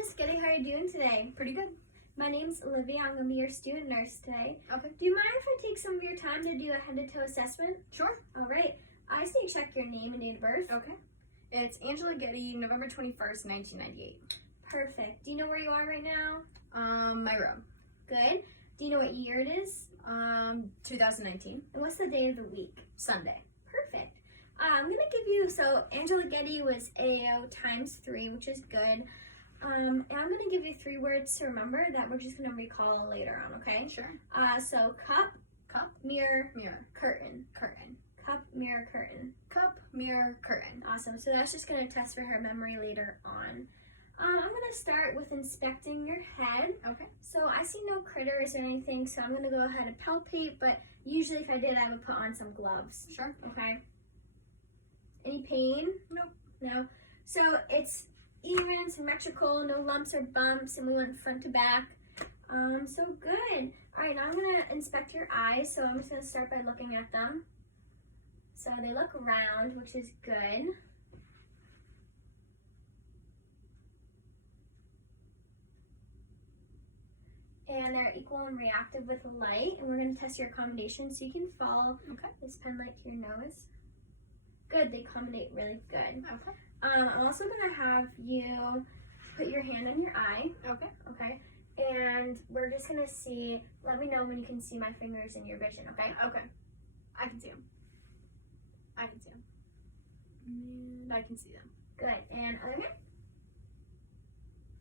Miss Getty. How are you doing today? Pretty good. My name's Olivia. I'm going to be your student nurse today. Okay. Do you mind if I take some of your time to do a head-to-toe assessment? Sure. All right. I just need to check your name and date of birth. Okay. It's Angela Getty, November 21st, 1998. Perfect. Do you know where you are right now? My room. Good. Do you know what year it is? 2019. And what's the day of the week? Sunday. Perfect. I'm going to give you, so Angela Getty was AO times 3, which is good. And I'm going to give you 3 words to remember that we're just going to recall later on, okay? Sure. So cup, mirror, Mirror. curtain. Curtain. Cup, mirror, curtain. Cup, mirror, curtain. Awesome. So that's just going to test for her memory later on. I'm going to start with inspecting your head. Okay. So I see no critters or anything, so I'm going to go ahead and palpate, but usually if I did, I would put on some gloves. Sure. Okay. Any pain? Nope. No. So it's even, symmetrical, no lumps or bumps, and we went front to back. So good. All right, now I'm going to inspect your eyes, so I'm just going to start by looking at them. So they look round, which is good. And they're equal and reactive with light. And we're going to test your accommodation so you can follow this pen light to your nose. Good, they accommodate really good. Okay. I'm also going to have you put your hand on your eye. Okay. Okay. And we're just going to see, let me know when you can see my fingers in your vision, okay? Okay. I can see them. I can see them. And I can see them. Good. And other hand?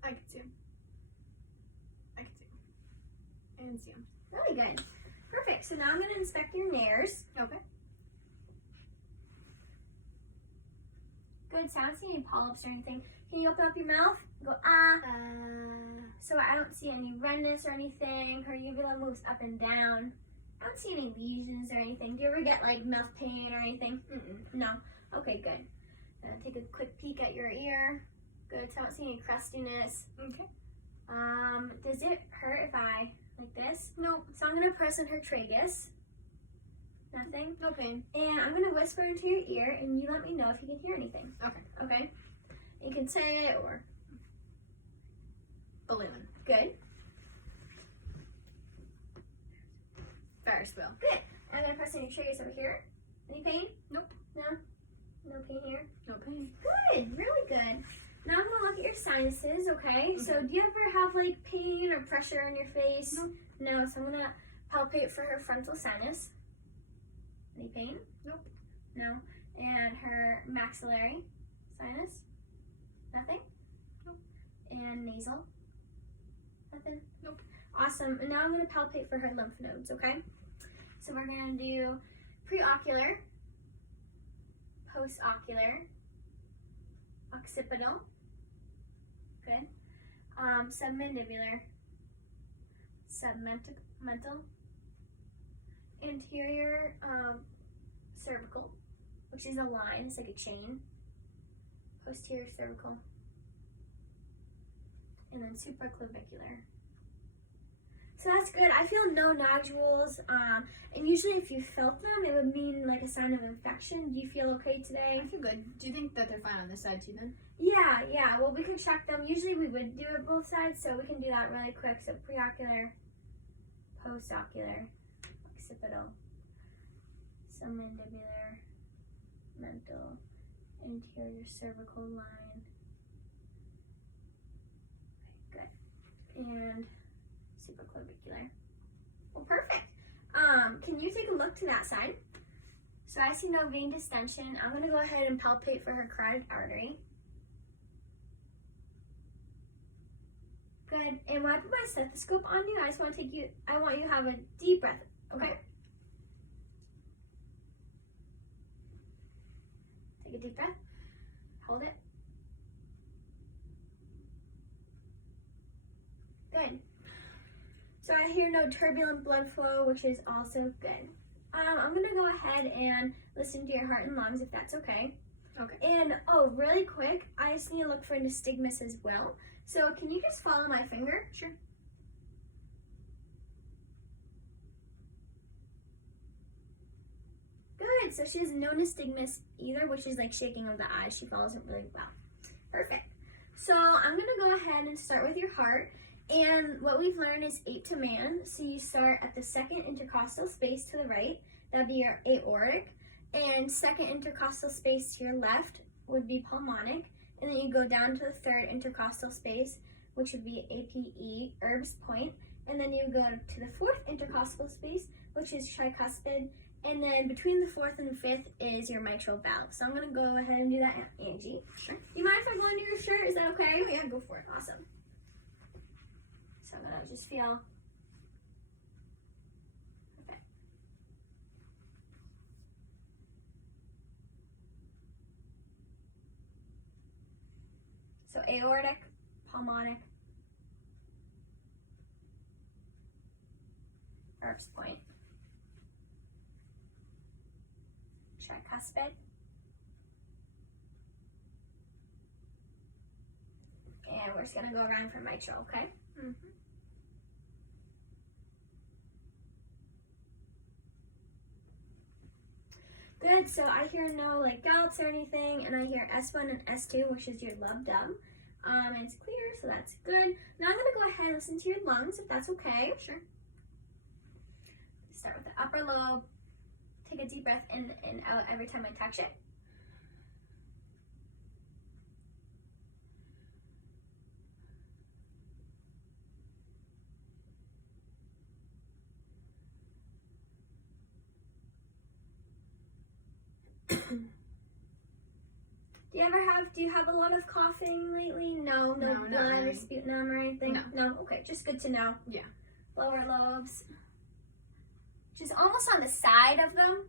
I can see them. I can see them. And see them. Really good. Perfect. So now I'm going to inspect your nares. Okay. Good. So I don't see any polyps or anything. Can you open up your mouth? Go, ah. So I don't see any redness or anything. Her uvula moves up and down. I don't see any lesions or anything. Do you ever get like mouth pain or anything? No. Okay, good. Take a quick peek at your ear. Good. So I don't see any crustiness. Okay. Does it hurt if I like this? No. So I'm gonna press on her tragus. Nothing. No pain. And I'm gonna whisper into your ear, and you let me know if you can hear anything. Okay. Okay. You can say it or Balloon. good. Ferris wheel. Good. I'm gonna press on your tragus over here. Any pain? Nope. No. No pain here. No pain. Good. Really good. Now I'm gonna look at your sinuses. Okay. So do you ever have like pain or pressure on your face? No. No. So I'm gonna palpate for her frontal sinus. Any pain? Nope. No. And her maxillary sinus? Nothing? Nope. And nasal? Nothing? Nope. Awesome. And now I'm going to palpate for her lymph nodes, okay? So we're going to do preocular, postocular, occipital, good, submandibular, submental, anterior cervical, which is a line, it's like a chain, posterior cervical, and then supraclavicular. So that's good. I feel no nodules, and usually if you felt them, it would mean like a sign of infection. Do you feel okay today? I feel good. Do you think that they're fine on this side too then? Yeah. Well, we could check them. Usually we would do it both sides, so we can do that really quick. So preocular, postocular, occipital, submandibular, mental, anterior cervical line. Good. And supraclavicular. Well, perfect. Can you take a look to that side? So I see no vein distension. I'm going to go ahead and palpate for her carotid artery. Good. And when I put my stethoscope on you, I want you to have a deep breath. Okay? Take a deep breath. Hold it. Good. So I hear no turbulent blood flow, which is also good. I'm going to go ahead and listen to your heart and lungs if that's okay. Okay. And, really quick, I just need to look for nystagmus as well. So can you just follow my finger? Sure. Good. So she has no nystagmus either, which is like shaking of the eyes. She follows it really well. Perfect. So I'm going to go ahead and start with your heart. And what we've learned is aorta man. So you start at the second intercostal space to the right. That would be your aortic. And second intercostal space to your left would be pulmonic. And then you go down to the third intercostal space, which would be APE, Erb's point. And then you go to the fourth intercostal space, which is tricuspid. And then between the fourth and the fifth is your mitral valve. So I'm going to go ahead and do that, Angie. Sure. Do you mind if I go under your shirt? Is that okay? Oh, yeah, go for it. Awesome. So I'm going to just feel. Perfect. So aortic, pulmonic, Erb's point, tricuspid, and we're just gonna go around for mitral, okay? Mm-hmm. Good, so I hear no like gallops or anything, and I hear S1 and S2, which is your lub dub. And it's clear, so that's good. Now I'm gonna go ahead and listen to your lungs, if that's okay. Sure. Start with the upper lobe. Take a deep breath in and out every time I touch it. Do you have a lot of coughing lately? No not blood or really. sputum or anything? No. Okay, just good to know. Yeah. Lower lobes. Just almost on the side of them.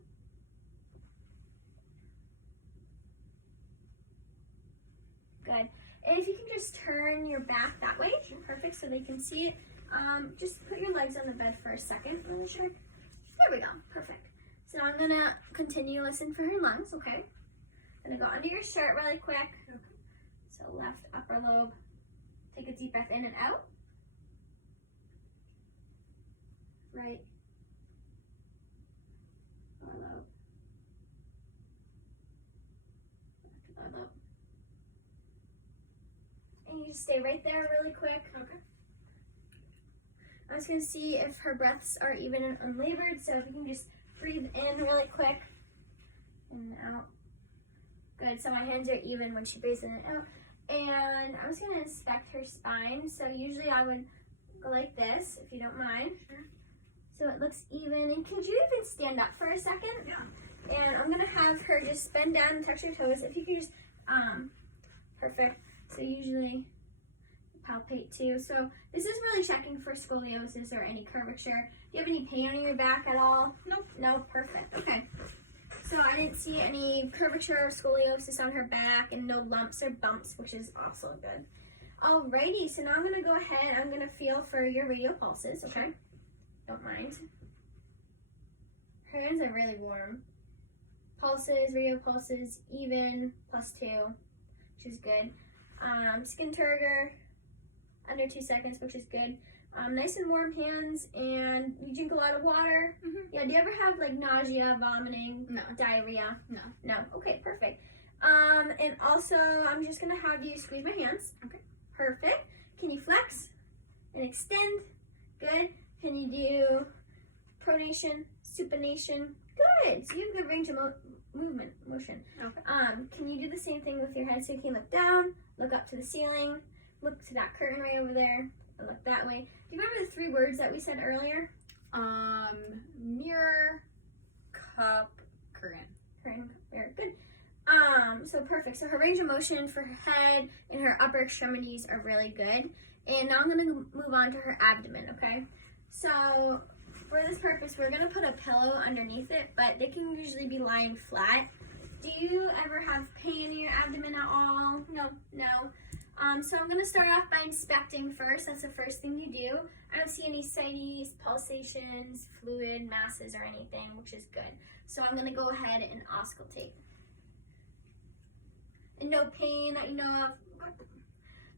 Good. And if you can just turn your back that way, perfect, so they can see it. Just put your legs on the bed for a second, really sure. There we go, perfect. So now I'm gonna continue listen for her lungs, okay? I'm gonna go under your shirt really quick. Okay. So left upper lobe. Take a deep breath in and out. Right. Lower lobe. Left lower lobe. And you just stay right there really quick. Okay. I'm just gonna see if her breaths are even and unlabored. So if you can just breathe in really quick and out. Good, so my hands are even when she breathes in and out. And I'm just gonna inspect her spine. So usually I would go like this, if you don't mind. Sure. So it looks even. And could you even stand up for a second? Yeah. And I'm gonna have her just bend down and touch her toes. If you could just, perfect. So usually palpate too. So this is really checking for scoliosis or any curvature. Do you have any pain on your back at all? Nope. No, perfect, okay. So I didn't see any curvature or scoliosis on her back and no lumps or bumps, which is also good. Alrighty, so now I'm gonna go ahead, I'm gonna feel for your radial pulses, okay? Don't mind. Her hands are really warm. Pulses, radial pulses, even, +2, which is good. Skin turgor, under 2 seconds, which is good. Nice and warm hands, and you drink a lot of water. Mm-hmm. Yeah, do you ever have like nausea, vomiting, No. diarrhea? No. No, okay, perfect. And also I'm just gonna have you squeeze my hands. Okay. Perfect. Can you flex and extend? Good. Can you do pronation, supination? Good. So you have good range of motion. Okay. Can you do the same thing with your head? So you can look down, look up to the ceiling, look to that curtain right over there, and look that way. Do you remember the 3 words that we said earlier? Mirror, cup, current. Curtain, very good. So perfect. So her range of motion for her head and her upper extremities are really good. And now I'm gonna move on to her abdomen, okay? So for this purpose, we're gonna put a pillow underneath it, but they can usually be lying flat. Do you ever have pain in your abdomen at all? No. So I'm gonna start off by inspecting first. That's the first thing you do. I don't see any ascites, pulsations, fluid masses, or anything, which is good. So I'm gonna go ahead and auscultate. And no pain that you know of.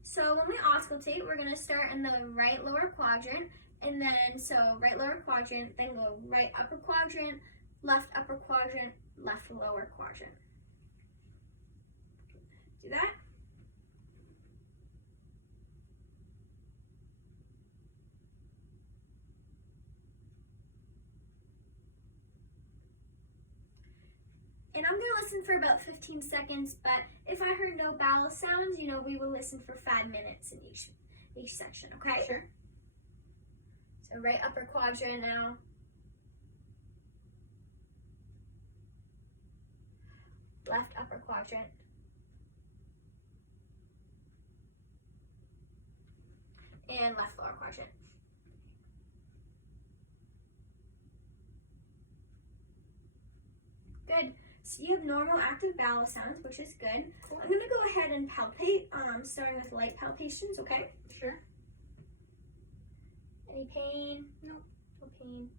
So when we auscultate, we're gonna start in the right lower quadrant, and then so right lower quadrant, then go right upper quadrant, left upper quadrant, left lower quadrant. Do that. And I'm going to listen for about 15 seconds, but if I heard no bowel sounds, we will listen for 5 minutes in each section, okay? Sure. So right upper quadrant now. Left upper quadrant. And left lower quadrant. Good. So you have normal active bowel sounds, which is good. Cool. I'm going to go ahead and palpate, starting with light palpations, okay? Sure. Any pain? No. No pain.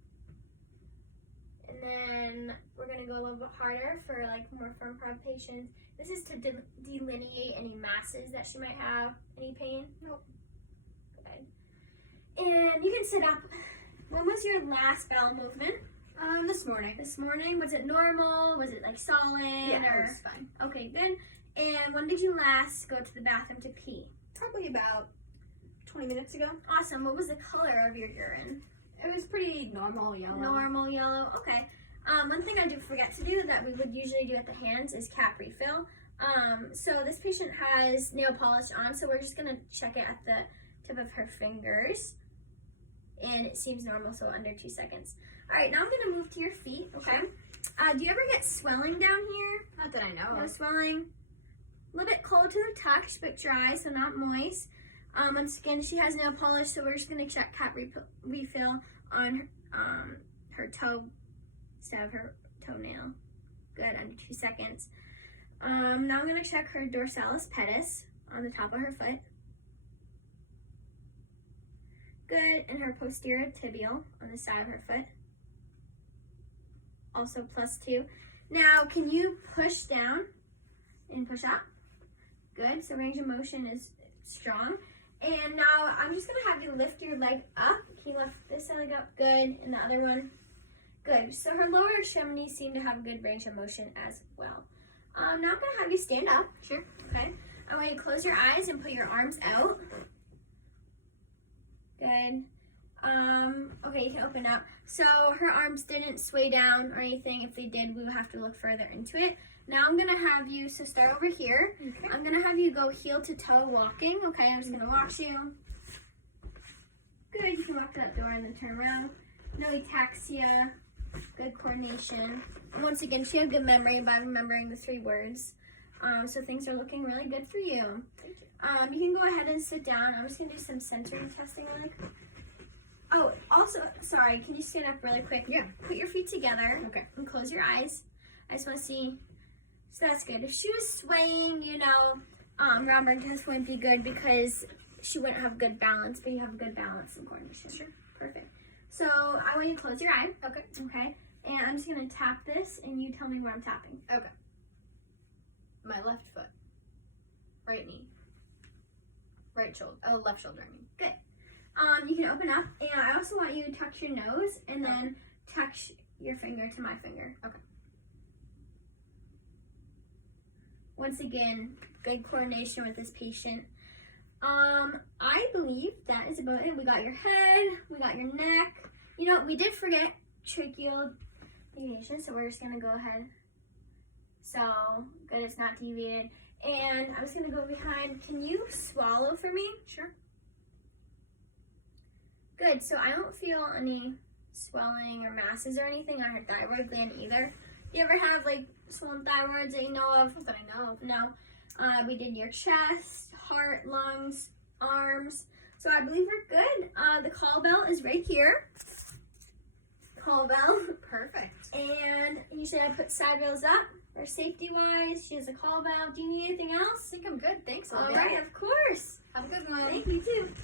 And then we're going to go a little bit harder for like more firm palpations. This is to delineate any masses that she might have. Any pain? Nope. Good. And you can sit up. When was your last bowel movement? This morning. This morning? Was it normal? Was it like solid? Yeah, or... it was fine. Okay, good. And when did you last go to the bathroom to pee? Probably about 20 minutes ago. Awesome. What was the color of your urine? It was pretty normal yellow. Normal yellow. Okay. One thing I do forget to do that we would usually do at the hands is cap refill. So this patient has nail polish on, so we're just going to check it at the tip of her fingers. And it seems normal, so under 2 seconds. All right, now I'm going to move to your feet, okay? Do you ever get swelling down here? Not that I know. No swelling. A little bit cold to the touch, but dry, so not moist. Once again, she has nail polish, so we're just going to check cap refill on her toe, instead of her toenail. Good, under 2 seconds. Now I'm going to check her dorsalis pedis on the top of her foot. Good, and her posterior tibial on the side of her foot. Also +2. Now, can you push down and push up? Good, so range of motion is strong. And now I'm just going to have you lift your leg up. Can you lift this leg up? Good, and the other one. Good, so her lower extremities seem to have good range of motion as well. Now I'm going to have you stand up. Sure. Okay, I want you to close your eyes and put your arms out. Good. Okay, you can open up. So her arms didn't sway down or anything. If they did, we would have to look further into it. Now I'm gonna have you, so start over here. Okay. I'm gonna have you go heel to toe walking. Okay, I'm just gonna watch you. Good, you can walk to that door and then turn around. No ataxia, good coordination. And once again, she had good memory by remembering the 3 words. So things are looking really good for you. Thank you. You can go ahead and sit down. I'm just gonna do some sensory testing on it. Oh, also, sorry, can you stand up really quick? Yeah. Put your feet together. Okay. And close your eyes. I just want to see. So that's good. If she was swaying, Romberg test wouldn't be good because she wouldn't have good balance, but you have good balance and coordination. Sure. Perfect. So I want you to close your eye. Okay. Okay. And I'm just going to tap this, and you tell me where I'm tapping. Okay. My left foot. Right knee. Right shoulder. Oh, left shoulder, I mean. Good. You can open up, and I also want you to touch your nose, and then touch your finger to my finger. Okay. Once again, good coordination with this patient. I believe that is about it. We got your head, we got your neck. We did forget tracheal deviation, so we're just gonna go ahead. So, good, it's not deviated. And I'm just gonna go behind. Can you swallow for me? Sure. Good, so I don't feel any swelling or masses or anything on her thyroid gland either. Do you ever have swollen thyroids that you know of? Not that I know of. No. We did your chest, heart, lungs, arms. So I believe we're good. The call bell is right here. Call bell. Perfect. And usually I put side rails up for safety wise. She has a call bell. Do you need anything else? I think I'm good. Thanks, All Olivia. right, of course. Have a good one. Thank you too.